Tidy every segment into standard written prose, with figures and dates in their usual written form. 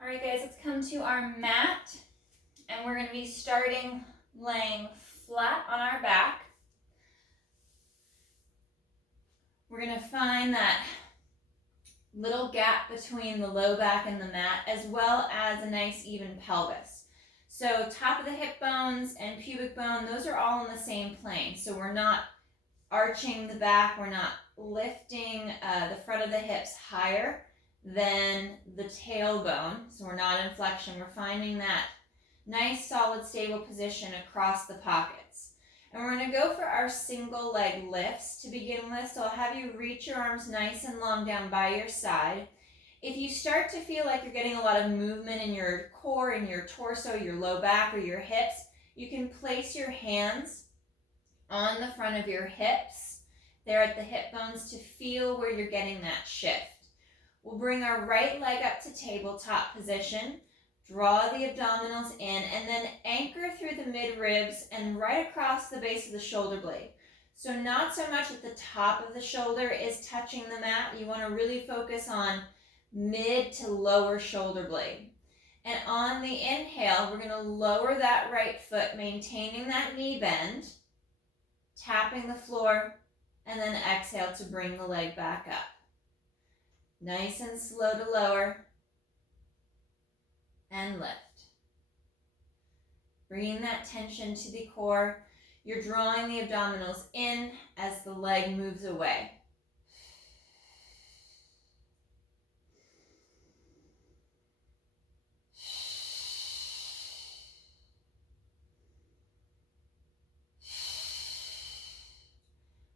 All right, guys, let's come to our mat, and we're going to be starting laying flat on our back. We're going to find that little gap between the low back and the mat, as well as a nice even pelvis. So top of the hip bones and pubic bone, those are all in the same plane. So we're not arching the back, we're not lifting the front of the hips higher than the tailbone. So we're not in flexion. We're finding that nice, solid, stable position across the pockets. And we're going to go for our single leg lifts to begin with. So I'll have you reach your arms nice and long down by your side. If you start to feel like you're getting a lot of movement in your core, in your torso, your low back, or your hips, you can place your hands on the front of your hips, there at the hip bones, to feel where you're getting that shift. We'll bring our right leg up to tabletop position, draw the abdominals in, and then anchor through the mid-ribs and right across the base of the shoulder blade. So not so much at the top of the shoulder is touching the mat. You want to really focus on mid to lower shoulder blade. And on the inhale, we're going to lower that right foot, maintaining that knee bend, tapping the floor, and then exhale to bring the leg back up. Nice and slow to lower and lift. Bringing that tension to the core. You're drawing the abdominals in as the leg moves away.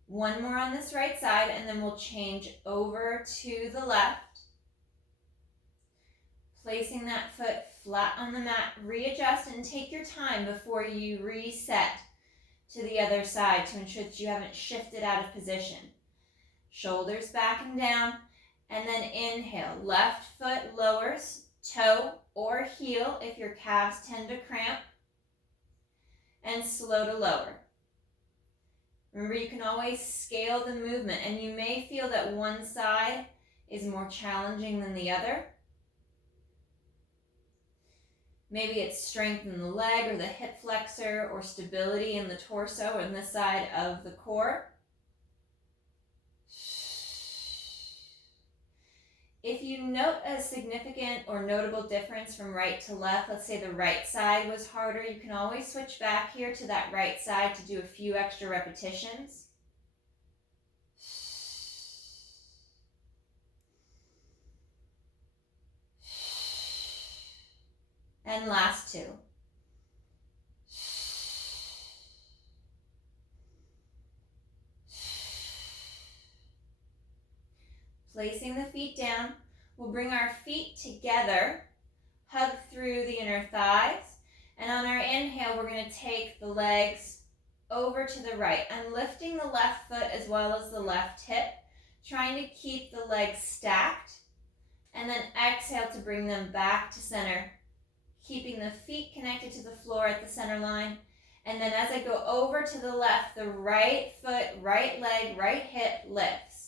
One more on this right side, and then we'll change over to the left. Placing that foot flat on the mat, readjust and take your time before you reset to the other side to ensure that you haven't shifted out of position. Shoulders back and down, and then inhale. Left foot lowers, toe or heel if your calves tend to cramp, and slow to lower. Remember, you can always scale the movement, and you may feel that one side is more challenging than the other. Maybe it's strength in the leg or the hip flexor, or stability in the torso and this side of the core. If you note a significant or notable difference from right to left, let's say the right side was harder, you can always switch back here to that right side to do a few extra repetitions. And last two. Placing the feet down, we'll bring our feet together, hug through the inner thighs, and on our inhale, we're going to take the legs over to the right. I'm lifting the left foot as well as the left hip, trying to keep the legs stacked, and then exhale to bring them back to center, keeping the feet connected to the floor at the center line. And then as I go over to the left, the right foot, right leg, right hip lifts.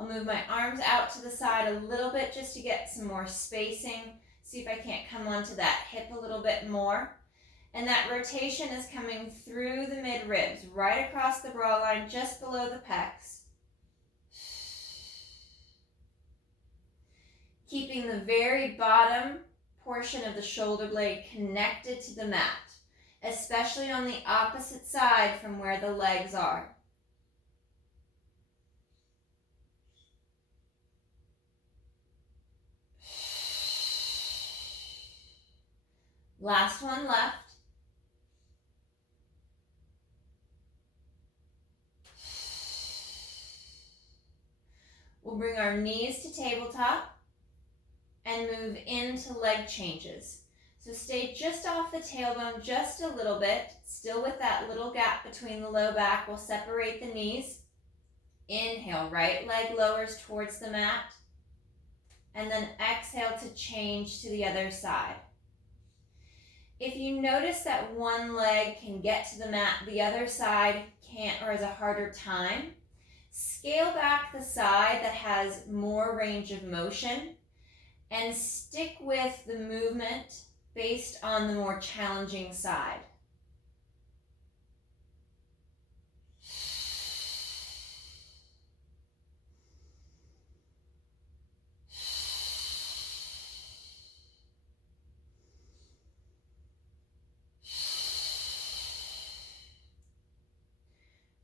I'll move my arms out to the side a little bit just to get some more spacing. See if I can't come onto that hip a little bit more. And that rotation is coming through the mid-ribs, right across the bra line, just below the pecs. Keeping the very bottom portion of the shoulder blade connected to the mat, especially on the opposite side from where the legs are. Last one left. We'll bring our knees to tabletop and move into leg changes. So stay just off the tailbone just a little bit, still with that little gap between the low back. We'll separate the knees. Inhale, right leg lowers towards the mat, and then exhale to change to the other side. If you notice that one leg can get to the mat, the other side can't or has a harder time, Scale back the side that has more range of motion and stick with the movement based on the more challenging side.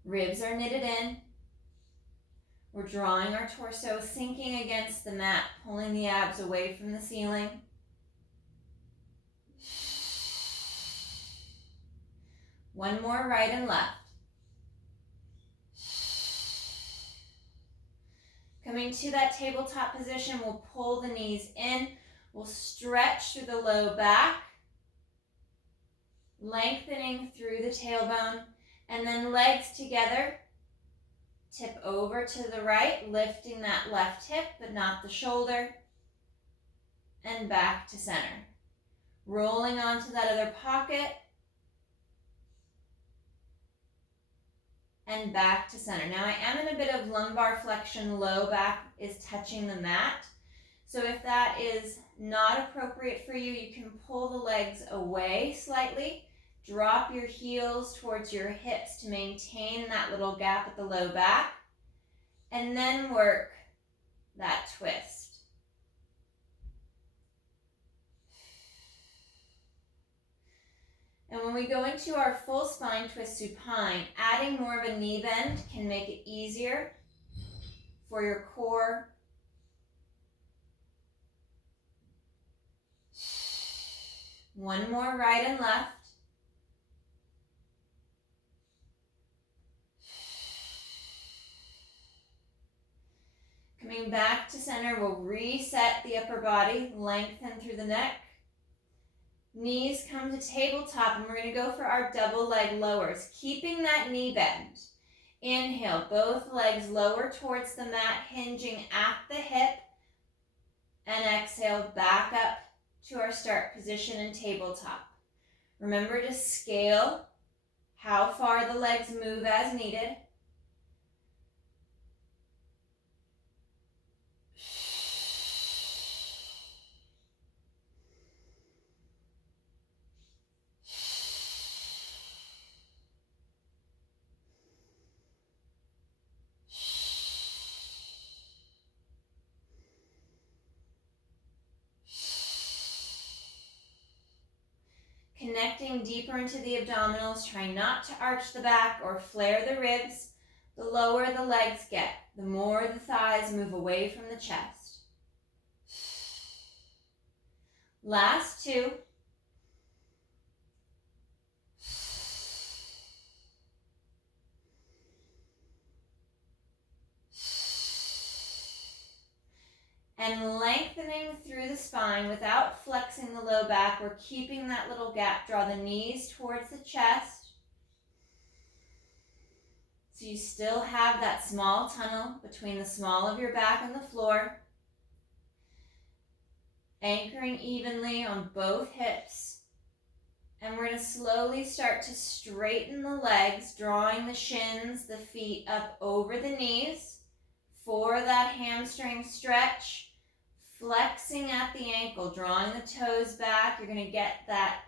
Ribs are knitted in. We're drawing our torso, sinking against the mat, pulling the abs away from the ceiling. One more, right and left. Coming to that tabletop position, we'll pull the knees in. We'll stretch through the low back, lengthening through the tailbone, and then legs together. Tip over to the right, lifting that left hip, but not the shoulder, and back to center. Rolling onto that other pocket, and back to center. Now I am in a bit of lumbar flexion, low back is touching the mat. So if that is not appropriate for you, you can pull the legs away slightly, drop your heels towards your hips to maintain that little gap at the low back, and then work that twist. And when we go into our full spine twist supine, adding more of a knee bend can make it easier for your core. One more, right and left. Coming back to center, we'll reset the upper body, lengthen through the neck. Knees come to tabletop, and we're going to go for our double leg lowers, keeping that knee bend. Inhale, both legs lower towards the mat, hinging at the hip. And exhale, back up to our start position in tabletop. Remember to scale how far the legs move as needed. Connecting deeper into the abdominals, try not to arch the back or flare the ribs. The lower the legs get, the more the thighs move away from the chest. Last two. And lengthening through the spine without flexing the low back. We're keeping that little gap. Draw the knees towards the chest. So you still have that small tunnel between the small of your back and the floor. Anchoring evenly on both hips. And we're going to slowly start to straighten the legs, drawing the shins, the feet up over the knees for that hamstring stretch. Flexing at the ankle, drawing the toes back. You're going to get that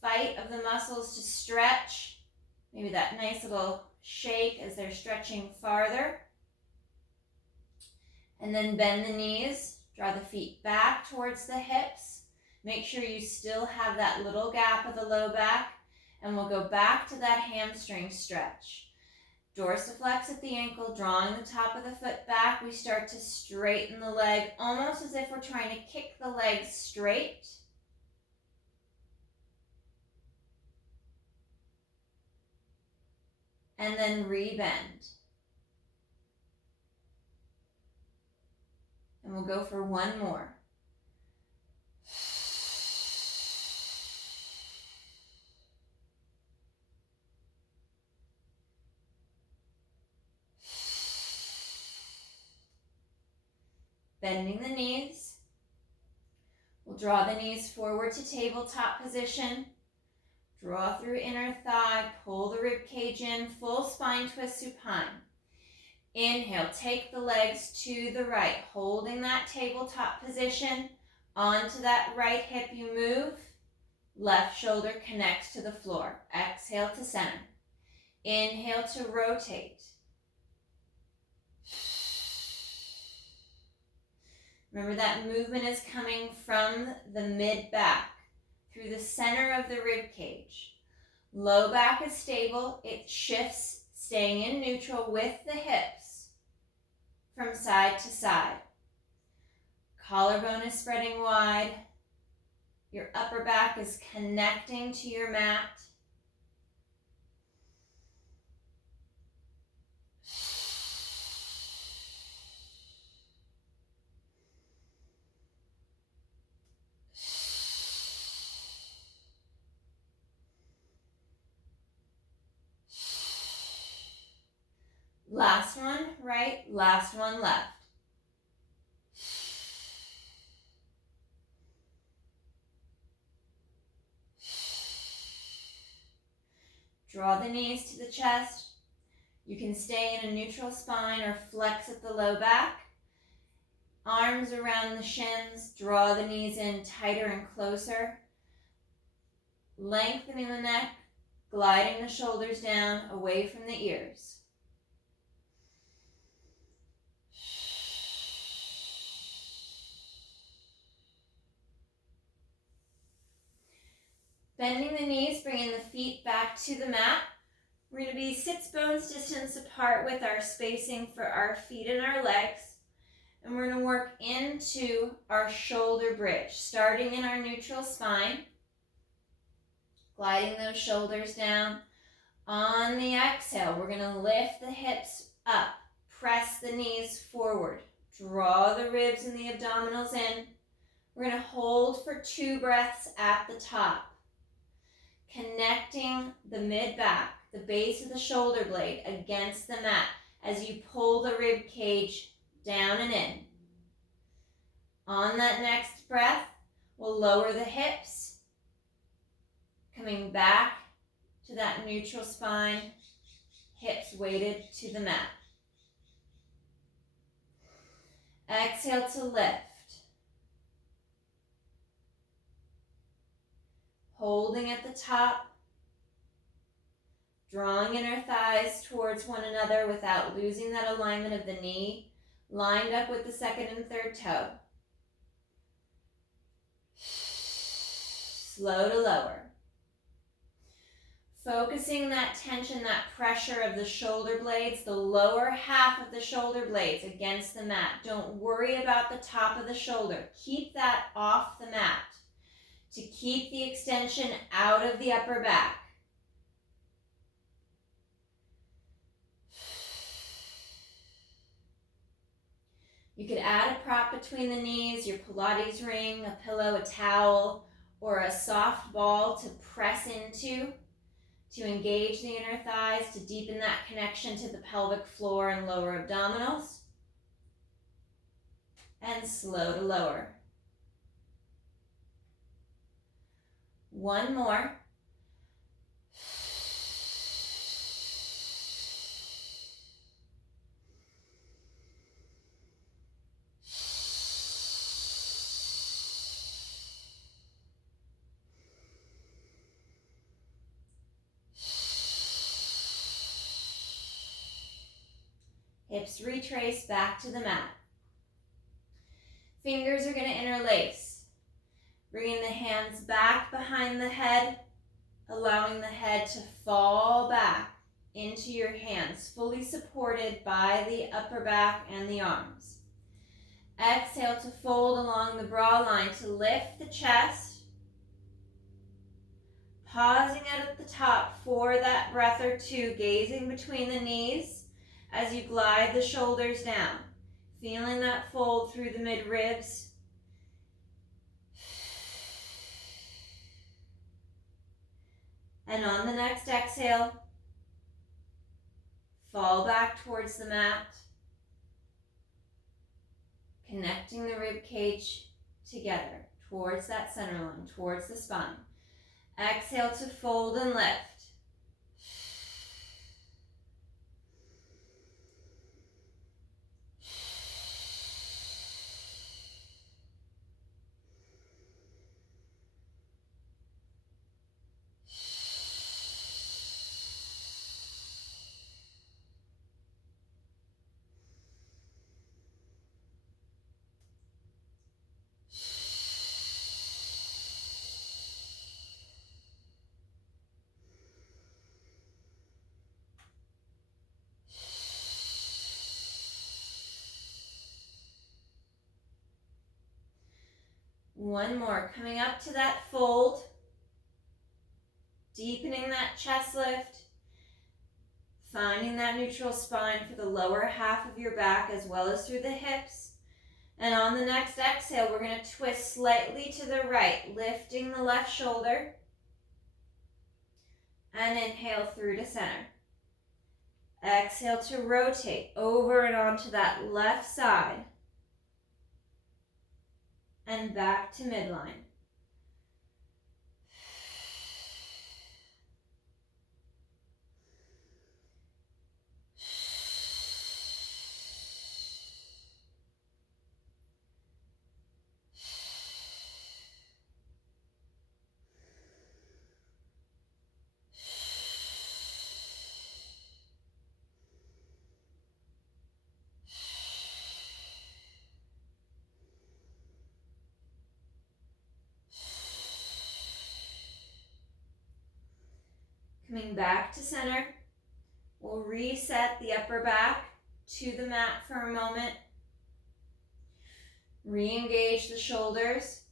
fight of the muscles to stretch. Maybe that nice little shake as they're stretching farther. And then bend the knees. Draw the feet back towards the hips. Make sure you still have that little gap of the low back. And we'll go back to that hamstring stretch. Dorsiflex at the ankle, drawing the top of the foot back. We start to straighten the leg, almost as if we're trying to kick the leg straight. And then rebend. And we'll go for one more. Bending the knees. We'll draw the knees forward to tabletop position. Draw through inner thigh, pull the rib cage in, full spine twist supine. Inhale, take the legs to the right, holding that tabletop position. Onto that right hip you move. Left shoulder connects to the floor. Exhale to center. Inhale to rotate. Remember that movement is coming from the mid-back through the center of the rib cage. Low back is stable. It shifts, staying in neutral with the hips from side to side. Collarbone is spreading wide. Your upper back is connecting to your mat. Last one right, last one left. Draw the knees to the chest. You can stay in a neutral spine or flex at the low back. Arms around the shins. Draw the knees in tighter and closer. Lengthening the neck, gliding the shoulders down away from the ears. Bending the knees, bringing the feet back to the mat. We're going to be sits bones distance apart with our spacing for our feet and our legs. And we're going to work into our shoulder bridge, starting in our neutral spine. Gliding those shoulders down. On the exhale, we're going to lift the hips up. Press the knees forward. Draw the ribs and the abdominals in. We're going to hold for 2 breaths at the top. Connecting the mid-back, the base of the shoulder blade against the mat as you pull the rib cage down and in. On that next breath, we'll lower the hips, coming back to that neutral spine, hips weighted to the mat. Exhale to lift. Holding at the top, drawing inner thighs towards one another without losing that alignment of the knee, lined up with the second and third toe. Slow to lower. Focusing that tension, that pressure of the shoulder blades, the lower half of the shoulder blades against the mat. Don't worry about the top of the shoulder. Keep that off the mat to keep the extension out of the upper back. You could add a prop between the knees, your Pilates ring, a pillow, a towel, or a soft ball to press into, to engage the inner thighs, to deepen that connection to the pelvic floor and lower abdominals. And slow to lower. One more. Hips retrace back to the mat. Fingers are going to interlace. Bringing the hands back behind the head, allowing the head to fall back into your hands, fully supported by the upper back and the arms. Exhale to fold along the bra line to lift the chest. Pausing out at the top for that breath or two, gazing between the knees as you glide the shoulders down. Feeling that fold through the mid-ribs. And on the next exhale, fall back towards the mat, connecting the rib cage together towards that center line, towards the spine. Exhale to fold and lift. One more, coming up to that fold, deepening that chest lift, finding that neutral spine for the lower half of your back as well as through the hips. And on the next exhale, we're going to twist slightly to the right, lifting the left shoulder. And inhale through to center. Exhale to rotate over and onto that left side. And back to midline. Coming back to center, we'll reset the upper back to the mat for a moment. Re-engage the shoulders.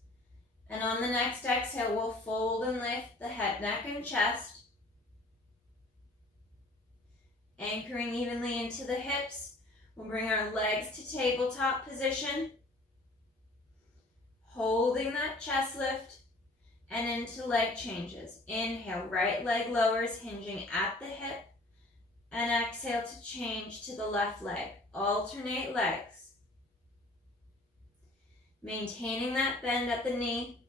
And on the next exhale, we'll fold and lift the head, neck, and chest. Anchoring evenly into the hips. We'll bring our legs to tabletop position. Holding that chest lift. And into leg changes. Inhale, right leg lowers, hinging at the hip. And exhale to change to the left leg. Alternate legs. Maintaining that bend at the knee.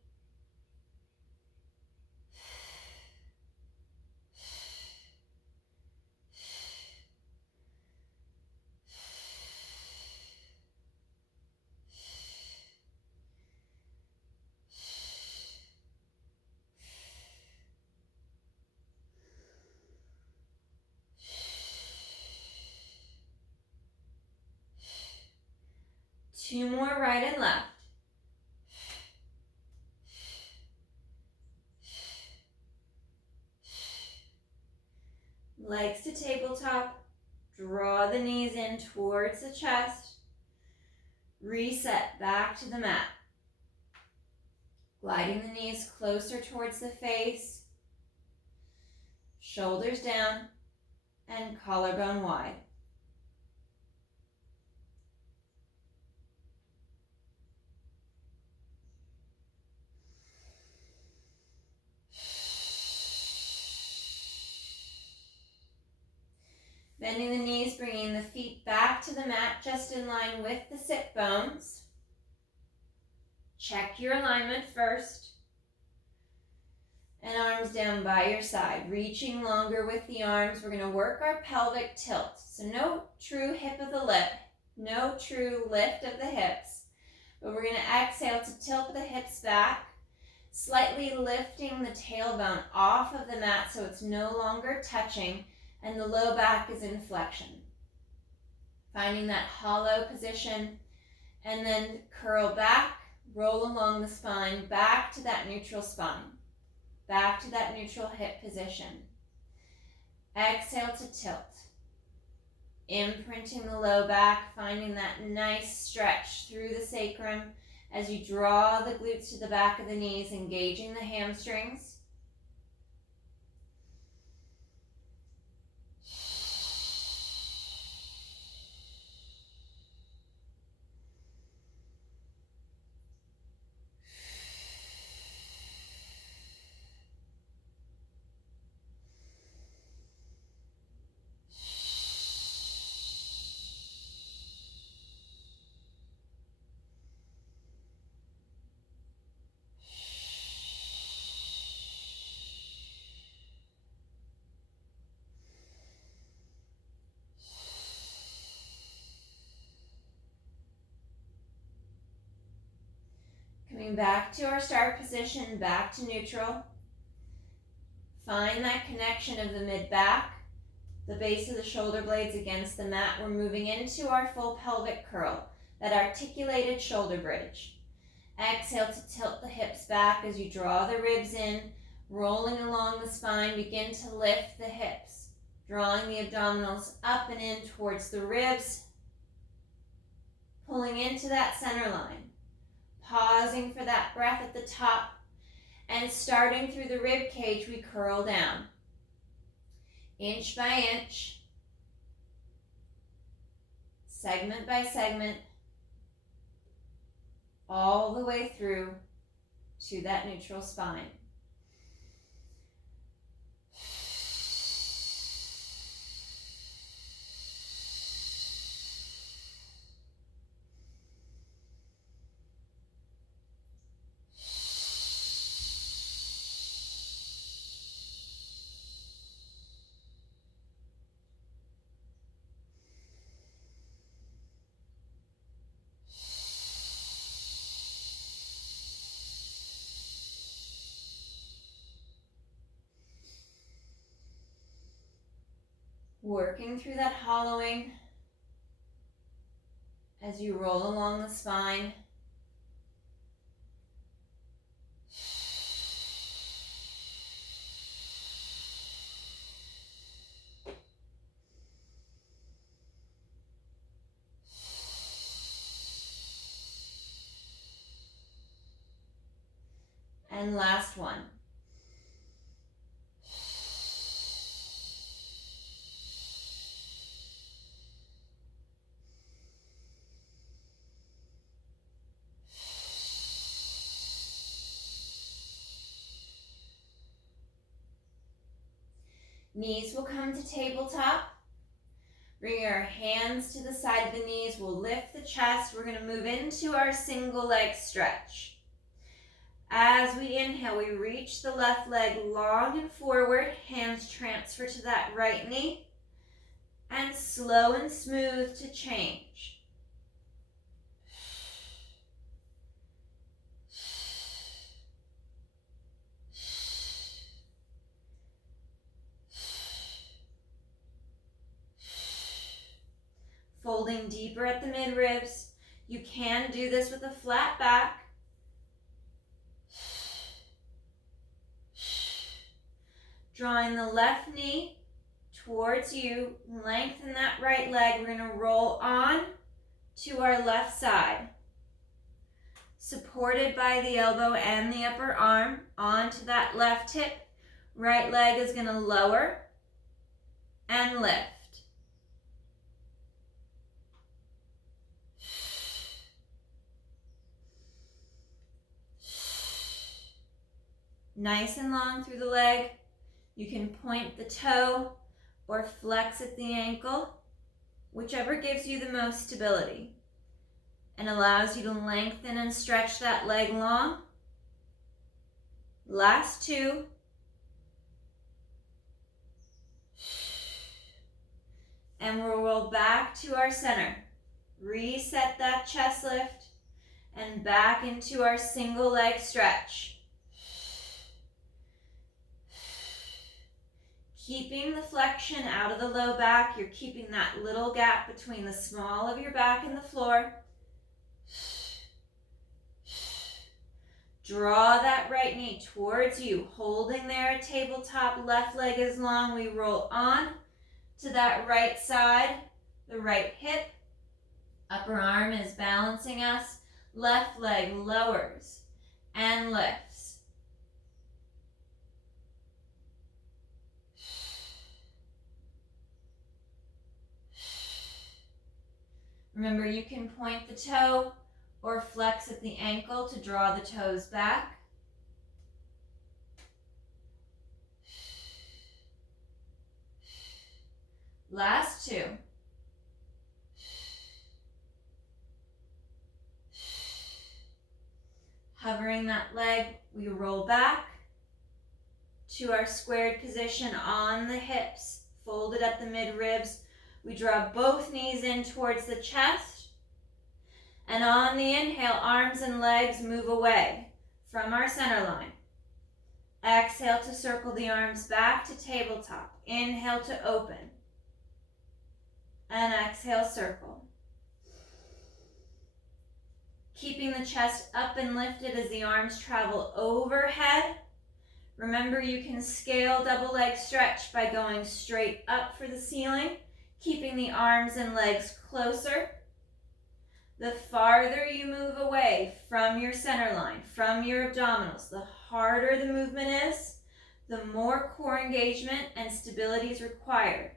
Two more, right and left. Legs to tabletop. Draw the knees in towards the chest. Reset back to the mat. Gliding the knees closer towards the face. Shoulders down and collarbone wide. Bending the knees, bringing the feet back to the mat just in line with the sit bones. Check your alignment first. And arms down by your side, reaching longer with the arms. We're going to work our pelvic tilt. So no true hip of the lip, no true lift of the hips. But we're going to exhale to tilt the hips back, slightly lifting the tailbone off of the mat so it's no longer touching. And the low back is in flexion. Finding that hollow position and then curl back, roll along the spine, back to that neutral spine, back to that neutral hip position. Exhale to tilt. Imprinting the low back, finding that nice stretch through the sacrum as you draw the glutes to the back of the knees, engaging the hamstrings. Coming back to our start position, back to neutral. Find that connection of the mid-back, the base of the shoulder blades against the mat. We're moving into our full pelvic curl, that articulated shoulder bridge. Exhale to tilt the hips back as you draw the ribs in, rolling along the spine. Begin to lift the hips, drawing the abdominals up and in towards the ribs, pulling into that center line. pausing for that breath at the top, and starting through the rib cage, we curl down. Inch by inch, segment by segment, all the way through to that neutral spine. Working through that hollowing as you roll along the spine. And last one. Knees will come to tabletop. Bring your hands to the side of the knees. We'll lift the chest. We're going to move into our single leg stretch. As we inhale, we reach the left leg long and forward. Hands transfer to that right knee. And slow and smooth to change. Folding deeper at the mid-ribs. You can do this with a flat back. Drawing the left knee towards you. Lengthen that right leg. We're going to roll on to our left side. Supported by the elbow and the upper arm onto that left hip. Right leg is going to lower and lift. Nice and long through the leg. You can point the toe or flex at the ankle, whichever gives you the most stability and allows you to lengthen and stretch that leg long. Last two. And we'll roll back to our center. Reset that chest lift and back into our single leg stretch. Keeping the flexion out of the low back. You're keeping that little gap between the small of your back and the floor. Draw that right knee towards you, holding there at tabletop. Left leg is long. We roll on to that right side, the right hip. Upper arm is balancing us. Left leg lowers and lifts. Remember, you can point the toe or flex at the ankle to draw the toes back. Last two. Hovering that leg, we roll back to our squared position on the hips, folded at the mid-ribs. We draw both knees in towards the chest. And on the inhale, arms and legs move away from our center line. Exhale to circle the arms back to tabletop. Inhale to open. And exhale, circle. Keeping the chest up and lifted as the arms travel overhead. Remember, you can scale double leg stretch by going straight up for the ceiling, keeping the arms and legs closer. The farther you move away from your center line, from your abdominals, the harder the movement is, the more core engagement and stability is required.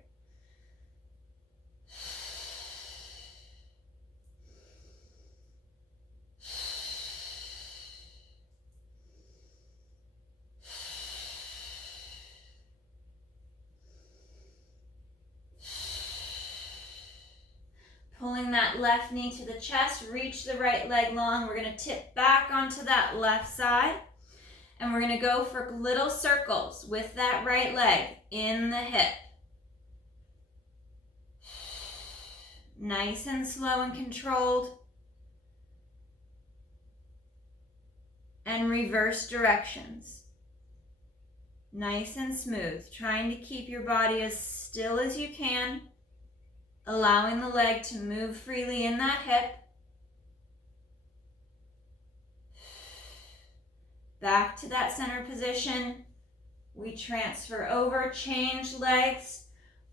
Pulling that left knee to the chest, reach the right leg long. We're going to tip back onto that left side. And we're going to go for little circles with that right leg in the hip. Nice and slow and controlled. And reverse directions. Nice and smooth. Trying to keep your body as still as you can. Allowing the leg to move freely in that hip. Back to that center position. We transfer over, change legs,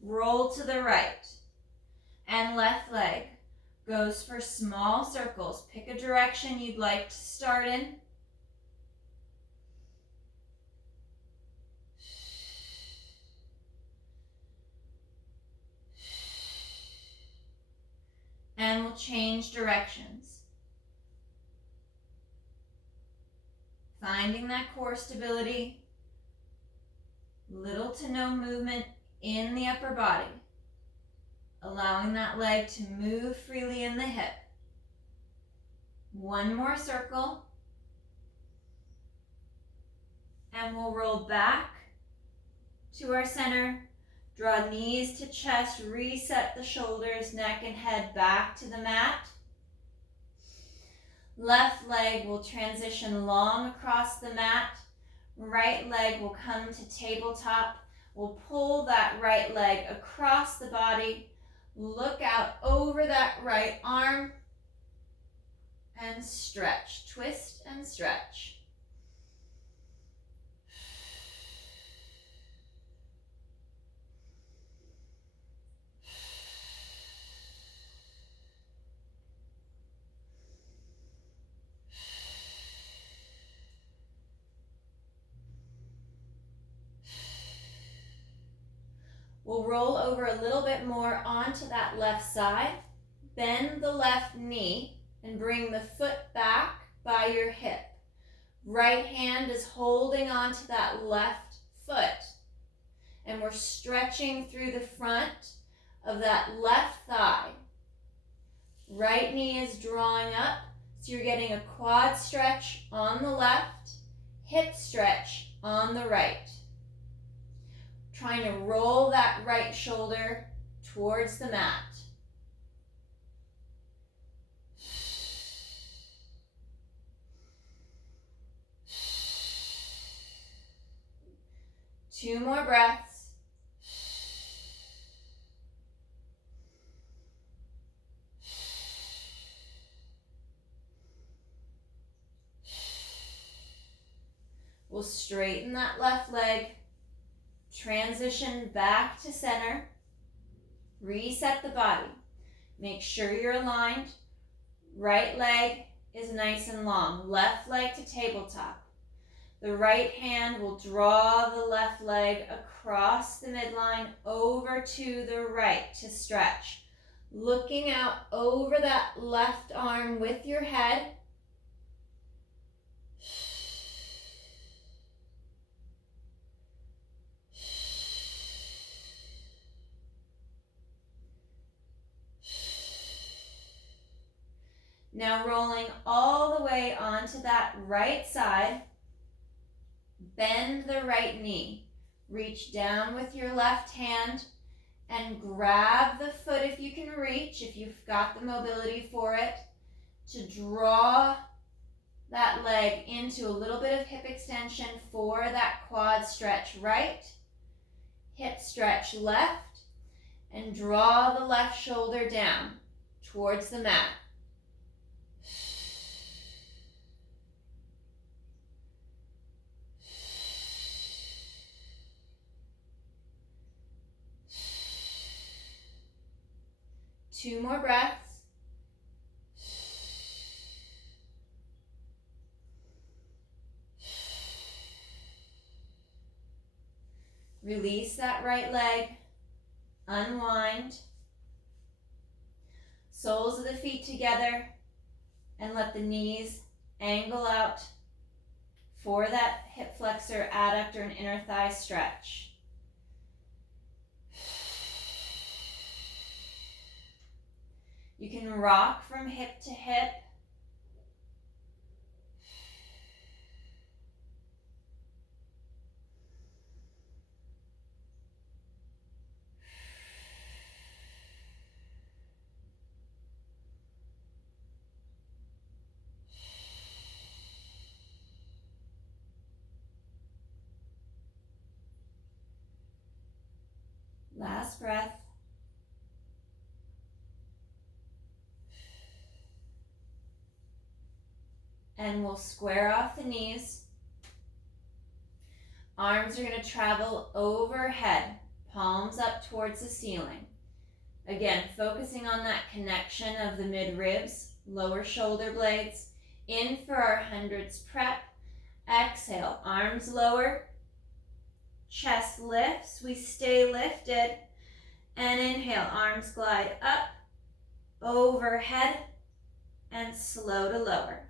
roll to the right. And left leg goes for small circles. Pick a direction you'd like to start in. And we'll change directions. Finding that core stability. Little to no movement in the upper body. Allowing that leg to move freely in the hip. One more circle. And we'll roll back to our center. Draw knees to chest, reset the shoulders, neck and head back to the mat. Left leg will transition long across the mat. Right leg will come to tabletop. We'll pull that right leg across the body. Look out over that right arm. And stretch, twist and stretch. We'll roll over a little bit more onto that left side. Bend the left knee and bring the foot back by your hip. Right hand is holding onto that left foot. And we're stretching through the front of that left thigh. Right knee is drawing up, so you're getting a quad stretch on the left, hip stretch on the right. Trying to roll that right shoulder towards the mat. Two more breaths. We'll straighten that left leg. Transition back to center. Reset the body. Make sure you're aligned. Right leg is nice and long. Left leg to tabletop. The right hand will draw the left leg across the midline over to the right to stretch. Looking out over that left arm with your head. Now rolling all the way onto that right side. Bend the right knee. Reach down with your left hand and grab the foot if you can reach, if you've got the mobility for it, to draw that leg into a little bit of hip extension for that quad stretch right, hip stretch left, and draw the left shoulder down towards the mat. Two more breaths. Release that right leg, unwind. Soles of the feet together, and let the knees angle out for that hip flexor, adductor, and inner thigh stretch. You can rock from hip to hip. Last breath. And we'll square off the knees. Arms are going to travel overhead, palms up towards the ceiling. Again, focusing on that connection of the mid-ribs, lower shoulder blades. In for our hundreds prep. Exhale, arms lower, chest lifts. We stay lifted. And inhale, arms glide up, overhead, and slow to lower.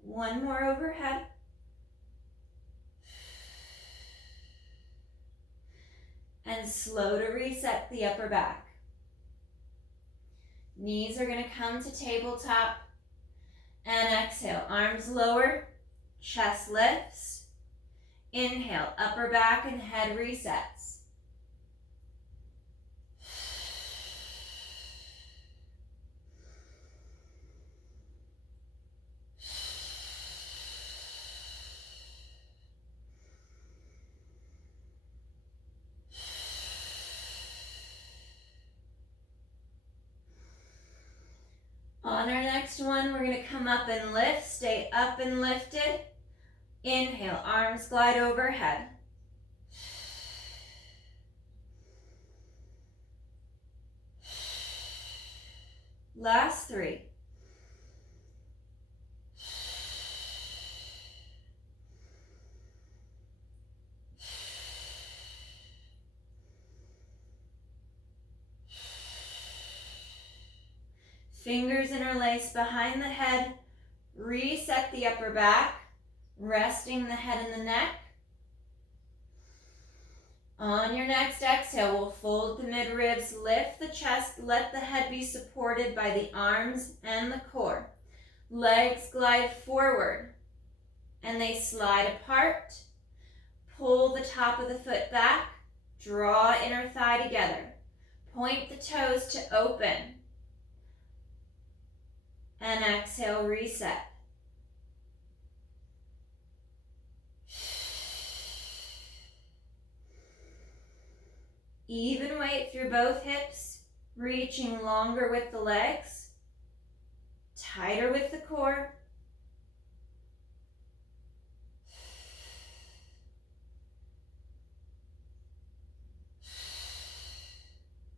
One more overhead. And slow to reset the upper back. Knees are going to come to tabletop. And exhale, arms lower, chest lifts. Inhale, upper back and head resets. On our next one, we're going to come up and lift. Stay up and lifted. Inhale, arms glide overhead. Last three. Fingers interlace behind the head. Reset the upper back, resting the head and the neck. On your next exhale, we'll fold the mid-ribs, lift the chest, let the head be supported by the arms and the core. Legs glide forward, and they slide apart. Pull the top of the foot back, draw inner thigh together. Point the toes to open. And exhale, reset. Even weight through both hips, reaching longer with the legs, tighter with the core.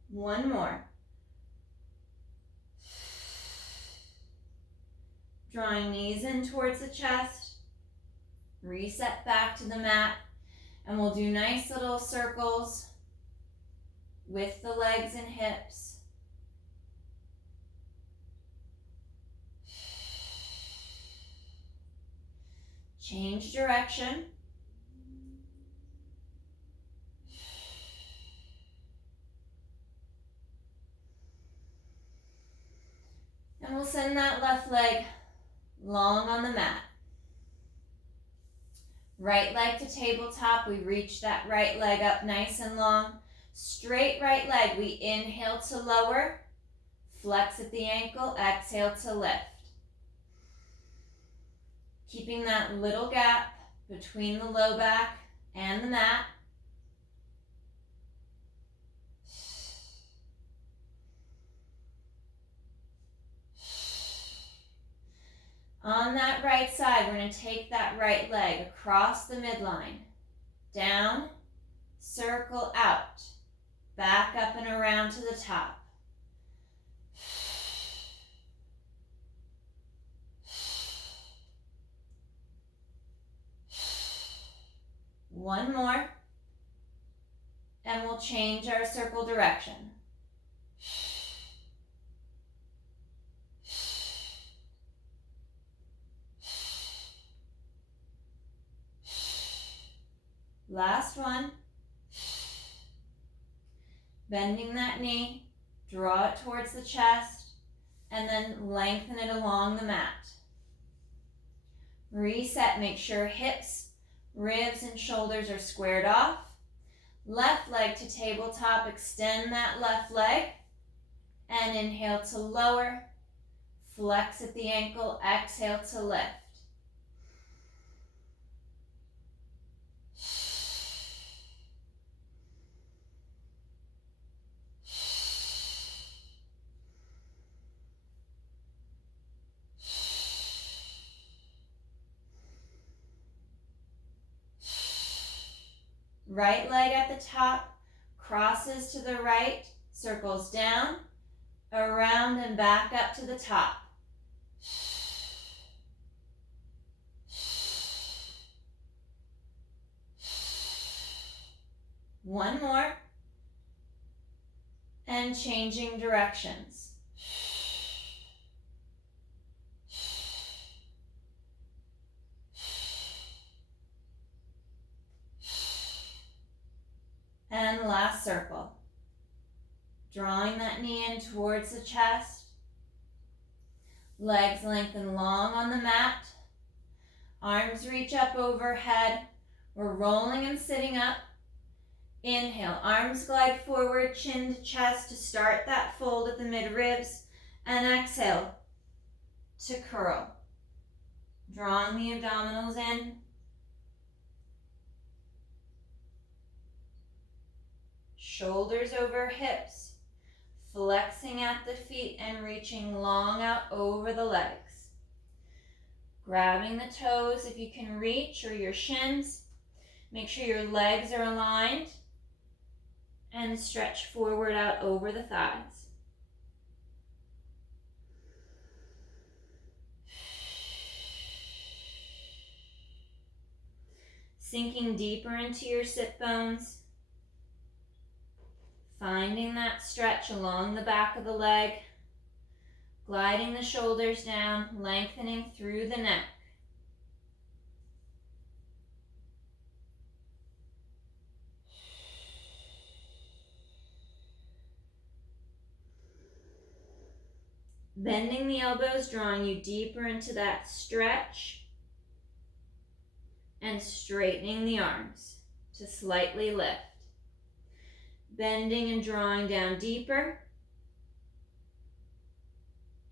One more. Drawing knees in towards the chest. Reset back to the mat. And we'll do nice little circles with the legs and hips. Change direction. And we'll send that left leg long on the mat. Right leg to tabletop. We reach that right leg up nice and long. Straight right leg. We inhale to lower. Flex at the ankle. Exhale to lift. Keeping that little gap between the low back and the mat. On that right side, we're going to take that right leg across the midline, down, circle out, back up and around to the top. One more, and we'll change our circle direction. Last one. Bending that knee, draw it towards the chest, and then lengthen it along the mat. Reset, make sure hips, ribs, and shoulders are squared off. Left leg to tabletop, extend that left leg, and inhale to lower, flex at the ankle, exhale to lift. Right leg at the top, crosses to the right, circles down, around and back up to the top. One more, and changing directions. And last circle. Drawing that knee in towards the chest. Legs lengthen long on the mat. Arms reach up overhead. We're rolling and sitting up. Inhale, arms glide forward, chin to chest to start that fold at the mid-ribs. And exhale to curl. Drawing the abdominals in. Shoulders over hips, flexing at the feet and reaching long out over the legs. Grabbing the toes if you can reach, or your shins. Make sure your legs are aligned and stretch forward out over the thighs. Sinking deeper into your sit bones. Finding that stretch along the back of the leg, gliding the shoulders down, lengthening through the neck. Bending the elbows, drawing you deeper into that stretch, and straightening the arms to slightly lift. Bending and drawing down deeper,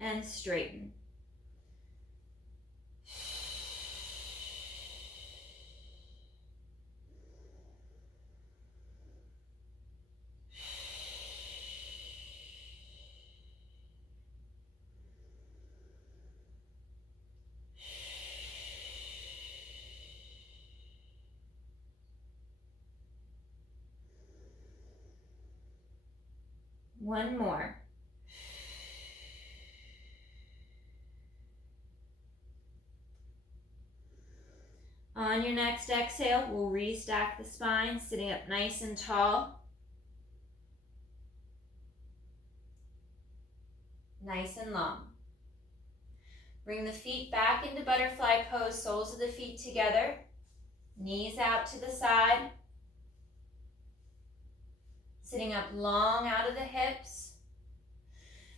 and straighten. One more. On your next exhale, we'll restack the spine, sitting up nice and tall. Nice and long. Bring the feet back into butterfly pose, soles of the feet together, knees out to the side. Sitting up long out of the hips.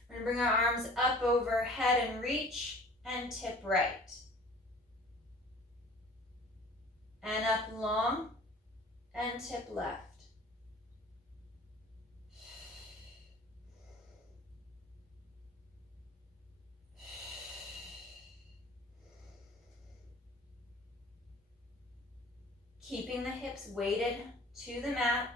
We're going to bring our arms up overhead and reach and tip right. And up long and tip left. Keeping the hips weighted to the mat.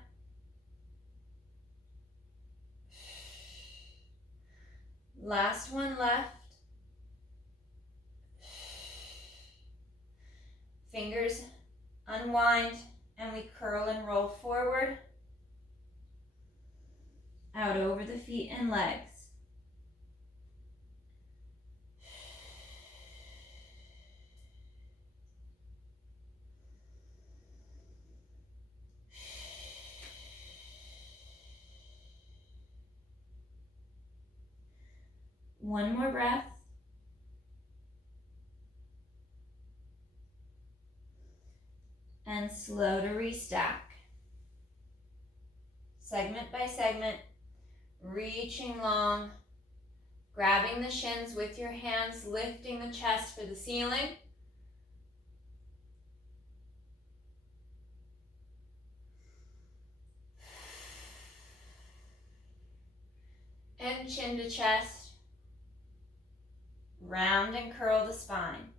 Last one left. Fingers unwind, and we curl and roll forward, out over the feet and legs. One more breath. And slow to restack. Segment by segment, reaching long, grabbing the shins with your hands, lifting the chest for the ceiling. And chin to chest. Round and curl the spine.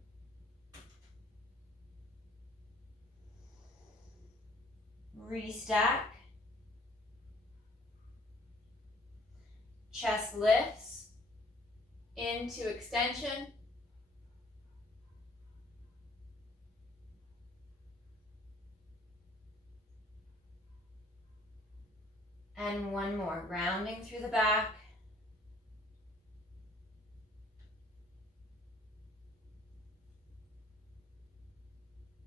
Restack. Chest lifts into extension. And one more, rounding through the back.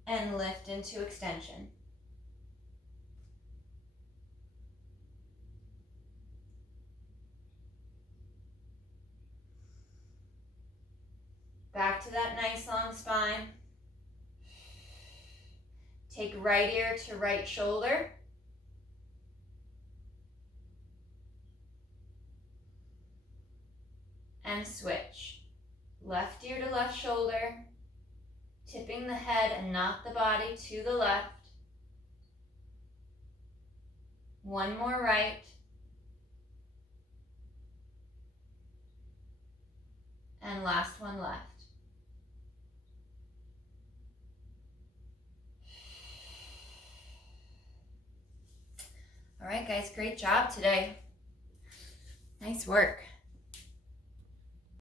And lift into extension. Back to that nice long spine. Take right ear to right shoulder. And switch. Left ear to left shoulder. Tipping the head and not the body to the left. One more right. And last one left. All right, guys, great job today. Nice work.